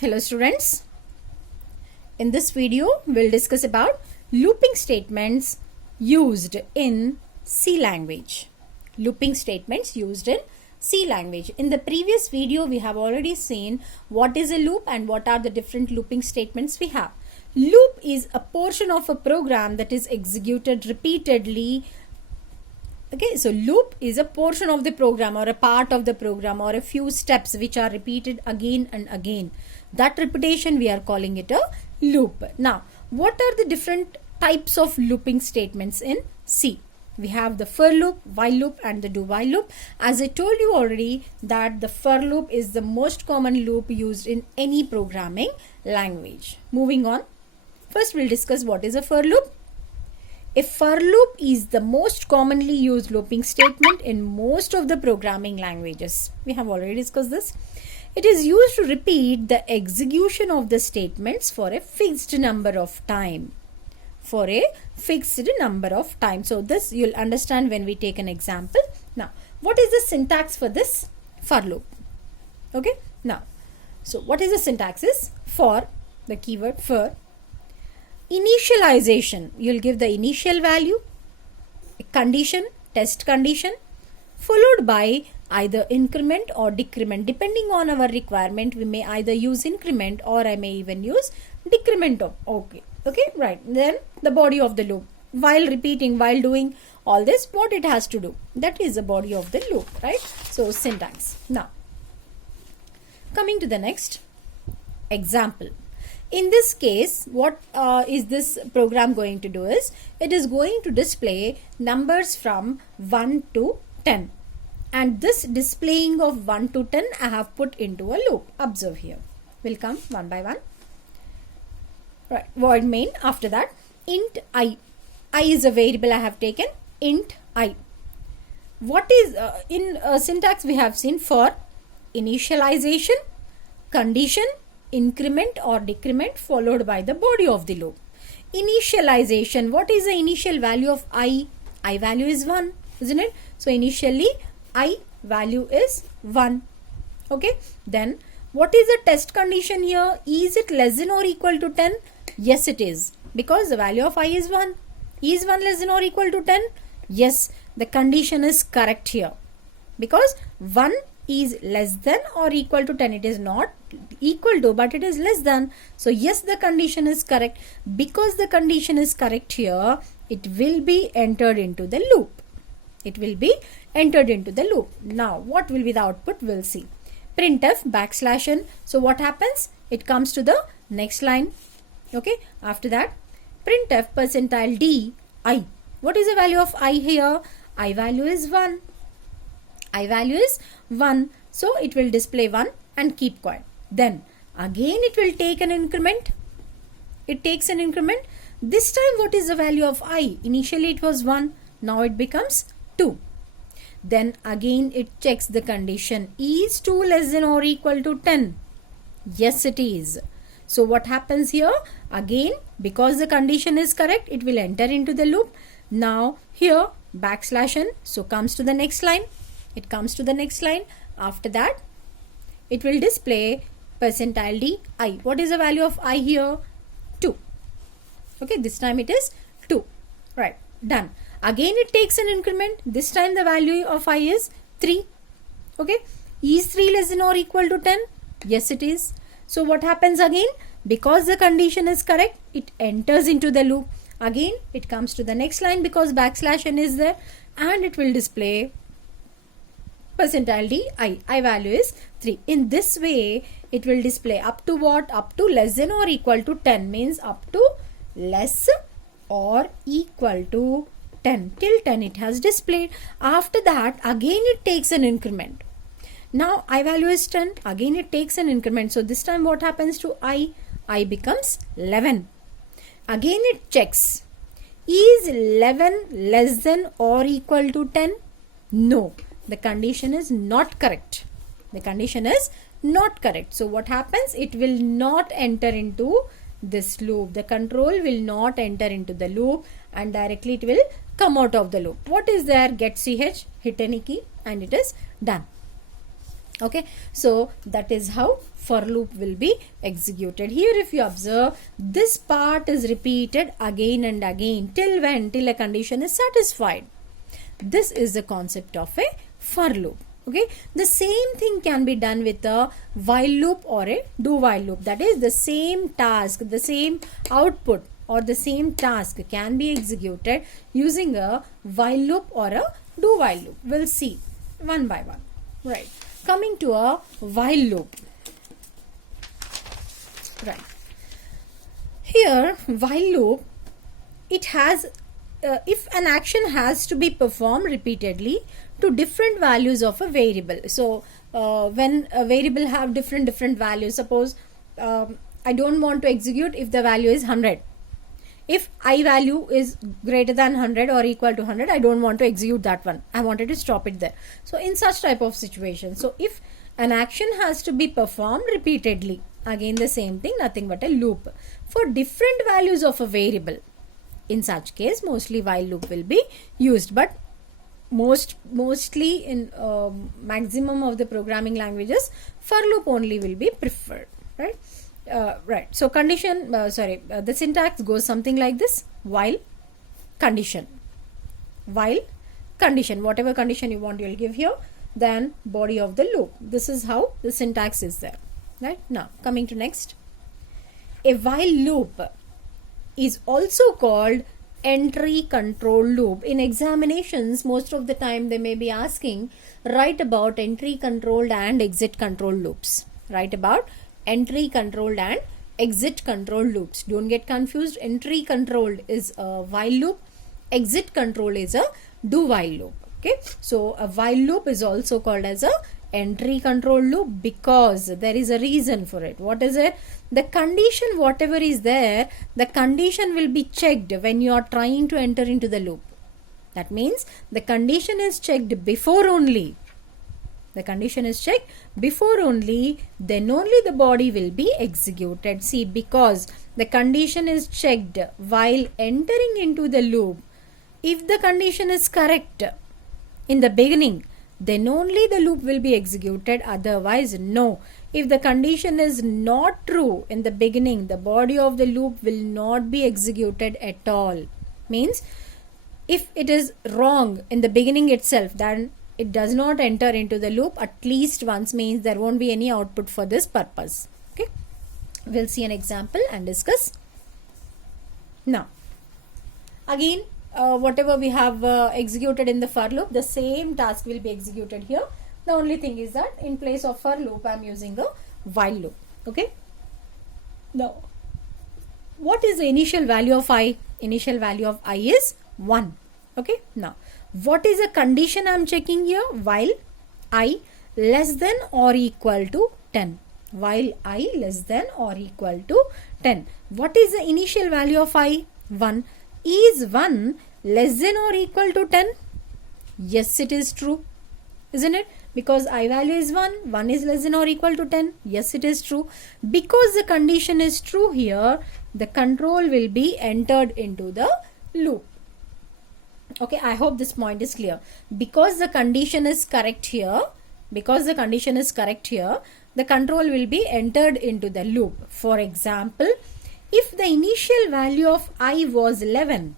Hello students, in this video we'll discuss about looping statements used in C language. Looping statements used in C language. In the previous video we have already seen what is a loop and what are the different looping statements we have. Loop is a portion of a program that is executed repeatedly. Okay, so loop is a portion of the program or a part of the program or a few steps which are repeated again and again. That repetition we are calling it a loop. Now, what are the different types of looping statements in C? We have the for loop, while loop and the do while loop. As I told you already that the for loop is the most common loop used in any programming language. Moving on, first we'll discuss what is a for loop. A for loop is the most commonly used looping statement in most of the programming languages. We have already discussed this. It is used to repeat the execution of the statements for a fixed number of time. So this you'll understand when we take an example. Now, what is the syntax for this for loop? Okay. Now, so what is the syntax is for the keyword for. Initialization, you'll give the initial value, a condition, test condition, followed by either increment or decrement. Depending on our requirement, we may either use increment or I may even use decrement of. Okay, right. Then the body of the loop. While repeating, while doing all this, what it has to do. That is the body of the loop, right? So syntax. Now, coming to the next example. In this case, what is this program going to do is, it is going to display numbers from 1 to 10. And this displaying of 1 to 10 I have put into a loop. Observe here. We'll come one by one. Right. Void main. After that, int I. I is a variable I have taken. Int I. What is in syntax we have seen for initialization, condition, increment or decrement followed by the body of the loop. Initialization, what is the initial value of I? I value is 1, isn't it? So initially I value is 1. Okay, then what is the test condition here? Is it less than or equal to 10? Yes, it is, because the value of I is 1. Is 1 less than or equal to 10? Yes, the condition is correct here, because 1 is less than or equal to 10. It is not equal to, but it is less than. So yes, the condition is correct. Because the condition is correct here, it will be entered into the loop. It will be entered into the loop. Now, what will be the output? We'll see. Printf \n. So what happens? It comes to the next line. Okay. After that, printf %d I. What is the value of I here? I value is 1. I value is 1. So it will display 1 and keep quiet. Then again it will take an increment. It takes an increment. This time what is the value of I? Initially it was 1. Now it becomes 2. Then again it checks the condition. Is 2 less than or equal to 10? Yes, it is. So what happens here? Again, because the condition is correct, it will enter into the loop. Now here \n. So comes to the next line. It comes to the next line. After that, it will display %d I. What is the value of I here? 2. Okay, this time it is 2. Right, done. Again it takes an increment. This time the value of I is 3. Okay, is 3 less than or equal to 10? Yes, it is. So what happens again? Because the condition is correct, it enters into the loop. Again, it comes to the next line because \n is there, and it will display %d I. I value is 3. In this way, it will display up to what? Up to less than or equal to 10, means up to less or equal to 10. Till 10 it has displayed. After that, again it takes an increment. Now I value is 10. Again it takes an increment. So this time what happens to I? I becomes 11. Again it checks. Is 11 less than or equal to 10? No. The condition is not correct. The condition is not correct. So what happens? It will not enter into this loop. The control will not enter into the loop and directly it will come out of the loop. What is there? Get ch, hit any key and it is done. Okay, so that is how for loop will be executed. Here if you observe, this part is repeated again and again. Till when? Till a condition is satisfied. This is the concept of a for loop. Okay, the same thing can be done with a while loop or a do while loop. That is, the same task, the same output or the same task can be executed using a while loop or a do while loop. We'll see one by one. Right, coming to a while loop. Right, here while loop, it has if an action has to be performed repeatedly to different values of a variable. So when a variable have different values, suppose I don't want to execute if the value is 100. If I value is greater than 100 or equal to 100, I don't want to execute that one. I wanted to stop it there. So in such type of situation, so if an action has to be performed repeatedly, again the same thing, nothing but a loop for different values of a variable. In such case, mostly while loop will be used, but mostly in maximum of the programming languages, for loop only will be preferred. Right. Right. So condition, the syntax goes something like this: while condition, whatever condition you want, you will give here. Then body of the loop. This is how the syntax is there. Right. Now coming to next, a while loop is also called entry control loop. In examinations, most of the time they may be asking, write about entry controlled and exit control loops. Write about entry controlled and exit control loops. Don't get confused. Entry controlled is a while loop. Exit control is a do while loop. Okay, so a while loop is also called as a entry control loop because there is a reason for it. What is it? The condition, whatever is there, the condition will be checked when you are trying to enter into the loop. That means the condition is checked before only. The condition is checked before only, then only the body will be executed. See, because the condition is checked while entering into the loop. If the condition is correct in the beginning, then only the loop will be executed, otherwise no. If the condition is not true in the beginning, the body of the loop will not be executed at all. Means if it is wrong in the beginning itself, then it does not enter into the loop at least once, means there won't be any output for this purpose. Okay, we'll see an example and discuss. Now again, whatever we have executed in the for loop, the same task will be executed here. The only thing is that in place of for loop, I am using a while loop. Okay. Now, what is the initial value of I? Initial value of I is 1. Okay. Now, what is the condition I am checking here? While I less than or equal to 10. While I less than or equal to 10. What is the initial value of I? 1. Is 1 less than or equal to 10? Yes, it is true. Isn't it? Because I value is 1. 1 is less than or equal to 10. Yes, it is true. Because the condition is true here, the control will be entered into the loop. Okay, I hope this point is clear. Because the condition is correct here, the control will be entered into the loop. For example, if the initial value of I was 11,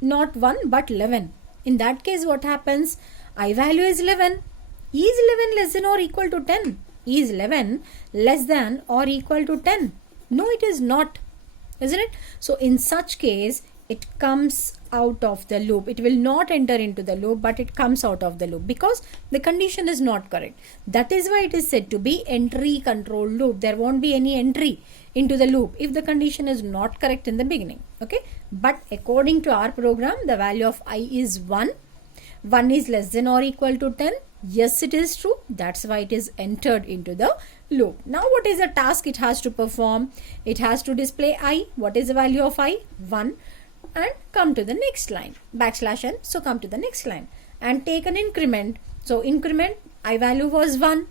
not 1 but 11, in that case what happens? I value is 11. Is 11 less than or equal to 10? Is 11 less than or equal to 10? No, it is not. Isn't it? So in such case, it comes out of the loop. It will not enter into the loop, but it comes out of the loop because the condition is not correct. That is why it is said to be entry control loop. There won't be any entry into the loop if the condition is not correct in the beginning. Okay, but according to our program, the value of I is 1. 1 is less than or equal to 10. Yes, it is true. That's why it is entered into the loop. Now what is the task it has to perform? It has to display I. What is the value of I? 1. And come to the next line, backslash n. So come to the next line and take an increment. So increment, I value was 1.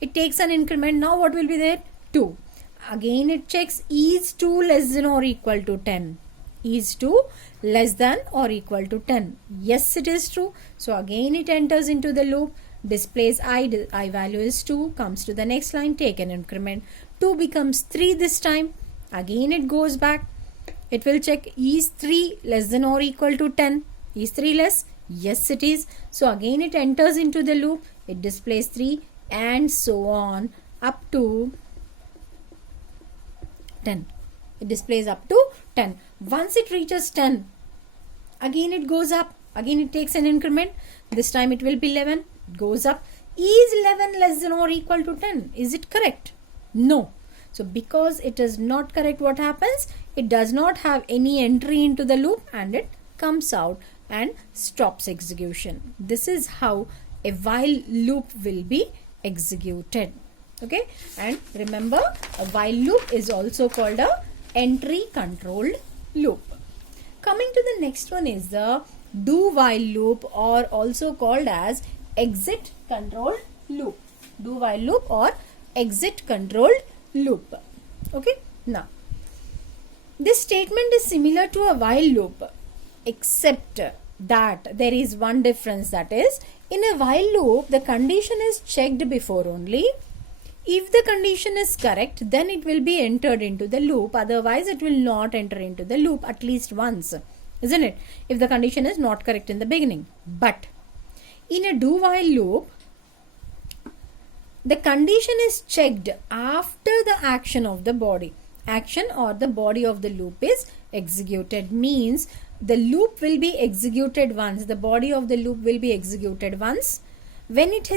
It takes an increment. Now what will be there? 2. Again it checks, is 2 less than or equal to 10? is 2 less than or equal to 10? Yes, it is true. So again it enters into the loop, displays I value is 2, comes to the next line, take an increment. 2 becomes 3 this time. Again it goes back. It will check, is 3 less than or equal to 10? Is 3 less? Yes, it is. So again it enters into the loop. It displays 3 and so on up to 10. It displays up to 10. Once it reaches 10, again it goes up. Again it takes an increment. This time it will be 11. It goes up. Is 11 less than or equal to 10? Is it correct? No. So because it is not correct, what happens? It does not have any entry into the loop and it comes out and stops execution. This is how a while loop will be executed. Okay, and remember, a while loop is also called a entry controlled loop. Coming to the next one is the do while loop, or also called as exit controlled loop. Do while loop or exit controlled loop. Okay, now this statement is similar to a while loop, except that there is one difference, that is, in a while loop the condition is checked before only. If the condition is correct, then it will be entered into the loop, otherwise it will not enter into the loop at least once, isn't it? If the condition is not correct in the beginning. But in a do while loop, the condition is checked after the action of the body. Action or the body of the loop is executed, means the loop will be executed once, the body of the loop will be executed once. When it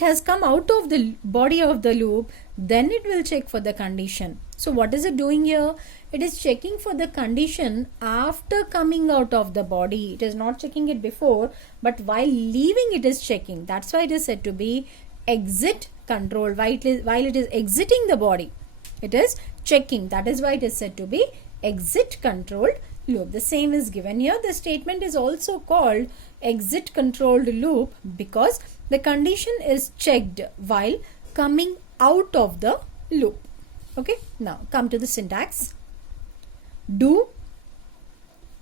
has come out of the body of the loop, then it will check for the condition. So what is it doing here? It is checking for the condition after coming out of the body. It is not checking it before, but while leaving it is checking. That's why it is said to be exit control. While it is exiting the body, it is checking. That is why it is said to be exit controlled loop. The same is given here. The statement is also called exit controlled loop because the condition is checked while coming out of the loop. Okay, now come to the syntax. Do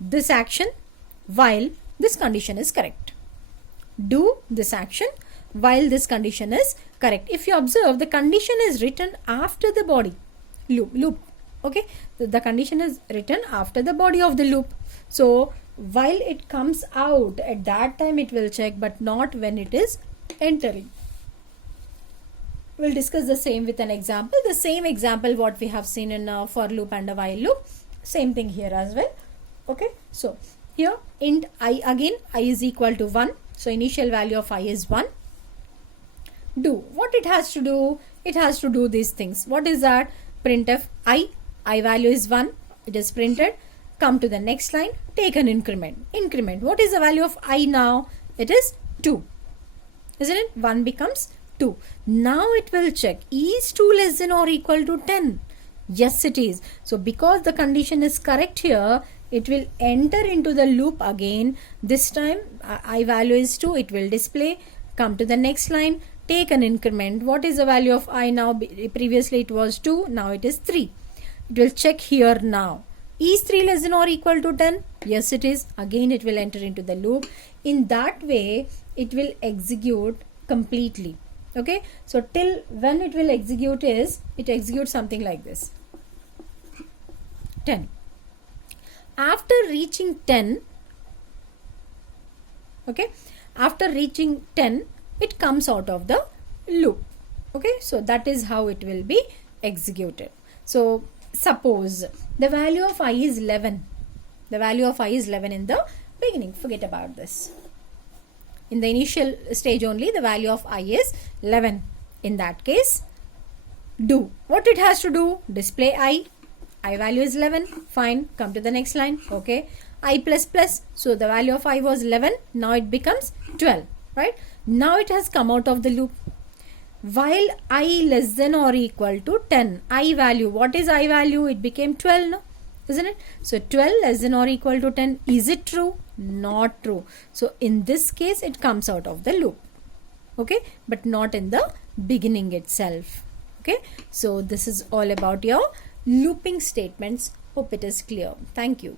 this action while this condition is correct. Do this action while this condition is correct. If you observe, the condition is written after the body loop. Okay, the condition is written after the body of the loop. So while it comes out, at that time it will check, but not when it is entering. We'll discuss the same with an example. The same example what we have seen in a for loop and a while loop. Same thing here as well. Okay, so here int I, again I is equal to 1. So initial value of I is 1. Do what it has to do? It has to do these things. What is that? Printf I value is 1. It is printed. Come to the next line. Take an increment. Increment. What is the value of I now? It is 2. Isn't it? 1 becomes 2. Now it will check. Is 2 less than or equal to 10? Yes, it is. So because the condition is correct here, it will enter into the loop again. This time I value is 2. It will display. Come to the next line. Take an increment. What is the value of I now? Previously it was 2. Now it is 3. It will check here now. Is 3 less than or equal to 10? Yes, it is. Again it will enter into the loop. In that way it will execute completely. Okay. So till when it will execute is, it executes something like this. 10. After reaching 10, okay, after reaching 10, it comes out of the loop. Okay, so that is how it will be executed. So suppose the value of I is 11. The value of I is 11 in the beginning. Forget about this. In the initial stage only, the value of I is 11. In that case, do what it has to do. Display I. I value is 11. Fine. Come to the next line. Okay. I plus plus. So the value of I was 11. Now it becomes 12. Right. Now it has come out of the loop. While I less than or equal to 10. I value. What is I value? It became 12. No? Isn't it? So 12 less than or equal to 10. Is it true? Not true. So in this case it comes out of the loop. Okay. But not in the beginning itself. Okay. So this is all about your looping statements Hope it is clear. Thank you.